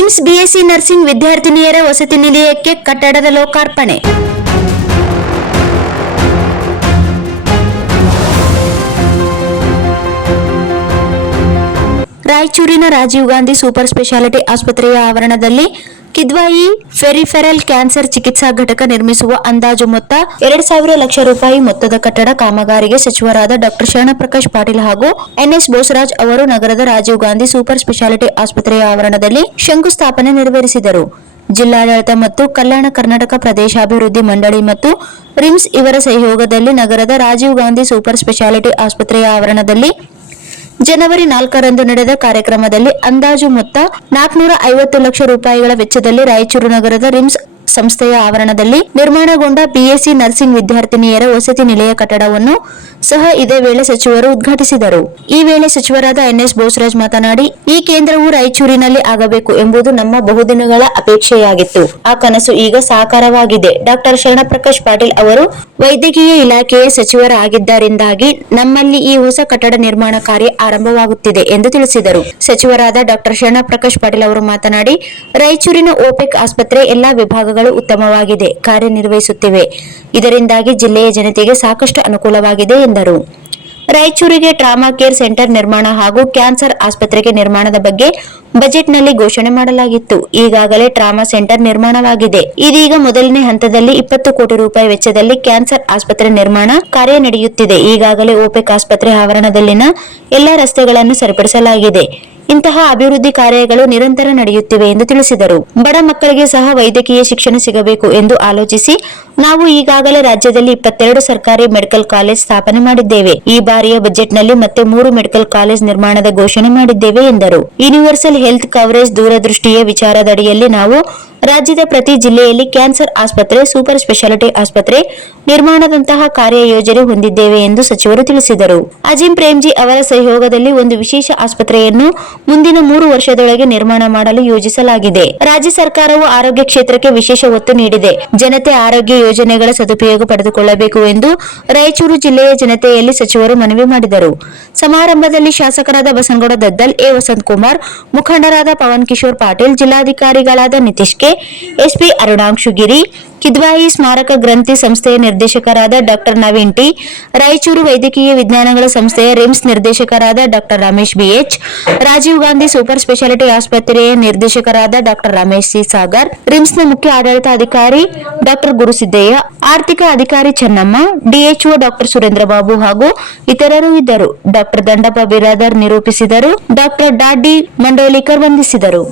RIMS BSc nursing ವಿದ್ಯಾರ್ಥಿನಿಯರ ವಸತಿ ನಿಲಯಕ್ಕೆ ಕಟ್ಟಡದ ಲೋಕಾರ್ಪಣೆ. ರಾಯಚೂರಿನ ರಾಜೀವ್ ಗಾಂಧಿ ಸೂಪರ್ ಸ್ಪೆಷಾಲಿಟಿ ಆಸ್ಪತ್ರೆಯ ಆವರಣದಲ್ಲಿ ಕಿದ್ವಾಯಿ ಫೆರಿಫೆರಲ್ ಕ್ಯಾನ್ಸರ್ ಚಿಕಿತ್ಸಾ ಘಟಕ ನಿರ್ಮಿಸುವ ಅಂದಾಜು ಮೊತ್ತ 2,000 ಲಕ್ಷ ರೂಪಾಯಿ ಮೊತ್ತದ ಕಟ್ಟಡ ಕಾಮಗಾರಿಗೆ ಸಚಿವರಾದ ಡಾಕ್ಟರ್ ಶರಣಪ್ರಕಾಶ್ ಪಾಟೀಲ್ ಹಾಗೂ ಎನ್ಎಸ್ ಬೋಸರಾಜ್ ಅವರು ನಗರದ ರಾಜೀವ್ ಗಾಂಧಿ ಸೂಪರ್ ಸ್ಪೆಷಾಲಿಟಿ ಆಸ್ಪತ್ರೆಯ ಆವರಣದಲ್ಲಿ ಶಂಕುಸ್ಥಾಪನೆ ನೆರವೇರಿಸಿದರು. ಜಿಲ್ಲಾಡಳಿತ ಮತ್ತು ಕಲ್ಯಾಣ ಕರ್ನಾಟಕ ಪ್ರದೇಶಾಭಿವೃದ್ಧಿ ಮಂಡಳಿ ಮತ್ತು ರಿಮ್ಸ್ ಇವರ ಸಹಯೋಗದಲ್ಲಿ ನಗರದ ರಾಜೀವ್ ಗಾಂಧಿ ಸೂಪರ್ ಸ್ಪೆಷಾಲಿಟಿ ಆಸ್ಪತ್ರೆಯ ಆವರಣದಲ್ಲಿ ಜನವರಿ 4ರಂದು ನಡೆದ ಕಾರ್ಯಕ್ರಮದಲ್ಲಿ ಅಂದಾಜು ಮೊತ್ತ 450 ಲಕ್ಷ ರೂಪಾಯಿಗಳ ವೆಚ್ಚದಲ್ಲಿ ರಾಯಚೂರು ನಗರದ ರಿಮ್ಸ್ ಸಂಸ್ಥೆಯ ಆವರಣದಲ್ಲಿ ನಿರ್ಮಾಣಗೊಂಡ ಬಿಎಸ್ಸಿ ನರ್ಸಿಂಗ್ ವಿದ್ಯಾರ್ಥಿನಿಯರ ವಸತಿ ನಿಲಯ ಕಟ್ಟಡವನ್ನು ಸಹ ಇದೇ ವೇಳೆ ಸಚಿವರು ಉದ್ಘಾಟಿಸಿದರು. ಈ ವೇಳೆ ಸಚಿವರಾದ ಎನ್ಎಸ್ ಬೋಸರಾಜ್ ಮಾತನಾಡಿ, ಈ ಕೇಂದ್ರವು ರಾಯಚೂರಿನಲ್ಲಿ ಆಗಬೇಕು ಎಂಬುದು ನಮ್ಮ ಬಹುದಿನಗಳ ಅಪೇಕ್ಷೆಯಾಗಿತ್ತು. ಆ ಕನಸು ಈಗ ಸಾಕಾರವಾಗಿದೆ. ಡಾಕ್ಟರ್ ಶರಣಪ್ರಕಾಶ್ ಪಾಟೀಲ್ ಅವರು ವೈದ್ಯಕೀಯ ಇಲಾಖೆಯ ಸಚಿವರಾಗಿದ್ದರಿಂದಾಗಿ ನಮ್ಮಲ್ಲಿ ಈ ಹೊಸ ಕಟ್ಟಡ ನಿರ್ಮಾಣ ಕಾರ್ಯ ಆರಂಭವಾಗುತ್ತಿದೆ ಎಂದು ತಿಳಿಸಿದರು. ಸಚಿವರಾದ ಡಾಕ್ಟರ್ ಶರಣಪ್ರಕಾಶ್ ಪಾಟೀಲ್ ಅವರು ಮಾತನಾಡಿ, ರಾಯಚೂರಿನ ಓಪೆಕ್ ಆಸ್ಪತ್ರೆ ಎಲ್ಲಾ ವಿಭಾಗಗಳು ಉತ್ತಮವಾಗಿದೆ ಕಾರ್ಯನಿರ್ವಹಿಸುತ್ತಿವೆ. ಇದರಿಂದಾಗಿ ಜಿಲ್ಲೆಯ ಜನತೆಗೆ ಸಾಕಷ್ಟು ಅನುಕೂಲವಾಗಿದೆ ಎಂದರು. ರಾಯಚೂರಿಗೆ ಟ್ರಾಮಾ ಕೇರ್ ಸೆಂಟರ್ ನಿರ್ಮಾಣ ಹಾಗೂ ಕ್ಯಾನ್ಸರ್ ಆಸ್ಪತ್ರೆಗೆ ನಿರ್ಮಾಣದ ಬಗ್ಗೆ ಬಜೆಟ್ನಲ್ಲಿ ಘೋಷಣೆ ಮಾಡಲಾಗಿತ್ತು. ಈಗಾಗಲೇ ಟ್ರಾಮಾ ಸೆಂಟರ್ ನಿರ್ಮಾಣವಾಗಿದೆ. ಇದೀಗ ಮೊದಲನೇ ಹಂತದಲ್ಲಿ 20 ಕೋಟಿ ರೂಪಾಯಿ ವೆಚ್ಚದಲ್ಲಿ ಕ್ಯಾನ್ಸರ್ ಆಸ್ಪತ್ರೆ ನಿರ್ಮಾಣ ಕಾರ್ಯ ನಡೆಯುತ್ತಿದೆ. ಈಗಾಗಲೇ ಓಪೆಕ್ ಆಸ್ಪತ್ರೆ ಆವರಣದಲ್ಲಿನ ಎಲ್ಲಾ ರಸ್ತೆಗಳನ್ನು ಸರಿಪಡಿಸಲಾಗಿದೆ. ಇಂತಹ ಅಭಿವೃದ್ಧಿ ಕಾರ್ಯಗಳು ನಿರಂತರ ನಡೆಯುತ್ತಿವೆ ಎಂದು ತಿಳಿಸಿದರು. ಬಡ ಮಕ್ಕಳಿಗೆ ಸಹ ವೈದ್ಯಕೀಯ ಶಿಕ್ಷಣ ಸಿಗಬೇಕು ಎಂದು ಆಲೋಚಿಸಿ ನಾವು ಈಗಾಗಲೇ ರಾಜ್ಯದಲ್ಲಿ 22 ಸರ್ಕಾರಿ ಮೆಡಿಕಲ್ ಕಾಲೇಜ್ ಸ್ಥಾಪನೆ ಮಾಡಿದ್ದೇವೆ. ಈ ಬಾರಿಯ ಬಜೆಟ್ನಲ್ಲಿ ಮತ್ತೆ 3 ಮೆಡಿಕಲ್ ಕಾಲೇಜ್ ನಿರ್ಮಾಣದ ಘೋಷಣೆ ಮಾಡಿದ್ದೇವೆ ಎಂದರು. ಯೂನಿವರ್ಸಲ್ ಹೆಲ್ತ್ ಕವರೇಜ್ ದೂರದೃಷ್ಟಿಯ ವಿಚಾರದಡಿಯಲ್ಲಿ ನಾವು ರಾಜ್ಯದ ಪ್ರತಿ ಜಿಲ್ಲೆಯಲ್ಲಿ ಕ್ಯಾನ್ಸರ್ ಆಸ್ಪತ್ರೆ, ಸೂಪರ್ ಸ್ಪೆಷಾಲಿಟಿ ಆಸ್ಪತ್ರೆ ನಿರ್ಮಾಣದಂತಹ ಕಾರ್ಯಯೋಜನೆ ಹೊಂದಿದ್ದೇವೆ ಎಂದು ಸಚಿವರು ತಿಳಿಸಿದರು. ಅಜಿಂ ಪ್ರೇಮ್ಜಿ ಅವರ ಸಹಯೋಗದಲ್ಲಿ ಒಂದು ವಿಶೇಷ ಆಸ್ಪತ್ರೆಯನ್ನು ಮುಂದಿನ 3 ವರ್ಷದೊಳಗೆ ನಿರ್ಮಾಣ ಮಾಡಲು ಯೋಜಿಸಲಾಗಿದೆ. ರಾಜ್ಯ ಸರ್ಕಾರವು ಆರೋಗ್ಯ ಕ್ಷೇತ್ರಕ್ಕೆ ವಿಶೇಷ ಒತ್ತು ನೀಡಿದೆ. ಜನತೆ ಆರೋಗ್ಯ ಯೋಜನೆಗಳ ಸದುಪಯೋಗ ಪಡೆದುಕೊಳ್ಳಬೇಕು ಎಂದು ರಾಯಚೂರು ಜಿಲ್ಲೆಯ ಜನತೆಯಲ್ಲಿ ಸಚಿವರು ಮನವಿ ಮಾಡಿದರು. ಸಮಾರಂಭದಲ್ಲಿ ಶಾಸಕರಾದ ಬಸನಗೌಡ ದದ್ದಲ್, ಎ ವಸಂತಕುಮಾರ್, ಮುಖಂಡರಾದ ಪವನ್ ಕಿಶೋರ್ ಪಾಟೀಲ್, ಜಿಲ್ಲಾಧಿಕಾರಿಗಳಾದ ನಿತೀಶ್ ಕೆ, ಎಸ್ಪಿ ಅರುಣಾಂಶುಗಿರಿ, ಕಿದ್ವಾಯಿ ಸ್ಮಾರಕ ಗ್ರಂಥಿ ಸಂಸ್ಥೆಯ ನಿರ್ದೇಶಕರಾದ ಡಾಕ್ಟರ್ ನವೀನ್ ಟಿ, ರಾಯಚೂರು ವೈದ್ಯಕೀಯ ವಿಜ್ಞಾನಗಳ ಸಂಸ್ಥೆಯ ರಿಮ್ಸ್ ನಿರ್ದೇಶಕರಾದ doctor Ramesh BH, Rajiv Gandhi super speciality ಆಸ್ಪತ್ರೆಯ ನಿರ್ದೇಶಕರಾದ ಡಾಕ್ಟರ್ ರಮೇಶ್ ಸಿ ಸಾಗರ್, ರಿಮ್ಸ್ನ ಮುಖ್ಯ ಆಡಳಿತ ಅಧಿಕಾರಿ ಡಾಕ್ಟರ್ ಗುರುಸಿದ್ದಯ್ಯ, ಆರ್ಥಿಕ ಅಧಿಕಾರಿ ಚೆನ್ನಮ್ಮ, ಡಿಎಚ್ಒ ಡಾಕ್ಟರ್ ಸುರೇಂದ್ರ ಬಾಬು ಹಾಗೂ ಇತರರು ಇದ್ದರು. ಡಾಕ್ಟರ್ ದಂಡಪ್ಪ ಬಿರಾದರ್ ನಿರೂಪಿಸಿದರು. ಡಾಕ್ಟರ್ ಡಾಡಿ ಮಂಡೋಲಿಕರ್ ವಂದಿಸಿದರು.